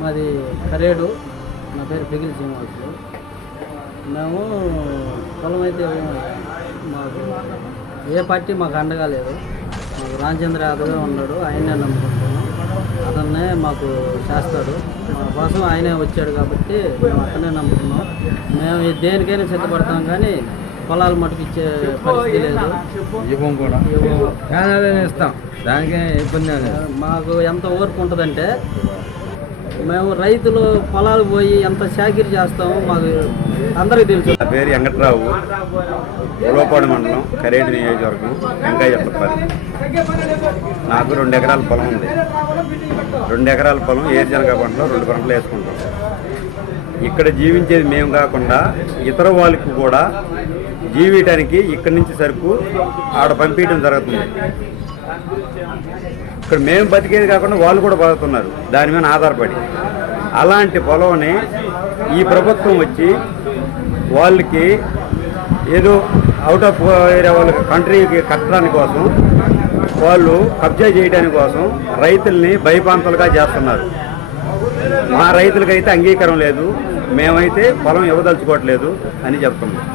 మాది కరేడు, నా పేరు పిగిలి శ్రీనివాసులు. మేము పొలం అయితే మాకు ఏ పార్టీ మాకు అండగా లేదు. మాకు రామచంద్ర యాదవ్ ఉన్నాడు, ఆయనే నమ్ముకుంటున్నాం. అతన్నే మాకు చేస్తాడు, మా కోసం ఆయనే వచ్చాడు కాబట్టి మేము అతనే నమ్ముకున్నాం. మేము దేనికైనా సిద్ధపడతాం, కానీ పొలాలు మటుకు ఇచ్చే పరిస్థితి లేదు. ఇవ్వం కూడా ఇస్తాం, దానికే ఇబ్బంది. మాకు ఎంత ఓర్పు ఉంటుందంటే, మేము రైతులు పొలాలు పోయి ఎంత చాకిరీ చేస్తామో మాకు అందరికీ తెలుసు. నా పేరు వెంకట్రావు, ఉలవపాడు మండలం, కరేడు నియోజకవర్గం, వెంకయ్యపల్లి. నాకు 2 ఎకరాల పొలం ఉంది. 2 ఎకరాల పొలం ఏరుశనగ పంటలో 2 పంటలు వేసుకుంటాం. ఇక్కడ జీవించేది మేము కాకుండా ఇతర వాళ్ళకి కూడా జీవించడానికి ఇక్కడి నుంచి సరుకు ఆడ పంపించడం జరుగుతుంది. ఇక్కడ మేము బతికేది కాకుండా వాళ్ళు కూడా బతుకుతున్నారు దాని మీద ఆధారపడి. అలాంటి పొలంని ఈ ప్రభుత్వం వచ్చి వాళ్ళకి ఏదో అవుట్ ఆఫ్ ఏరియా వాళ్ళకి కంట్రీకి కట్టడానికి కోసం, వాళ్ళు కబ్జా చేయడానికి కోసం రైతుల్ని భయపాంతలుగా చేస్తున్నారు. మా రైతులకైతే అంగీకారం లేదు, మేమైతే పొలం ఇవ్వదలుచుకోవట్లేదు అని చెప్తున్నాం.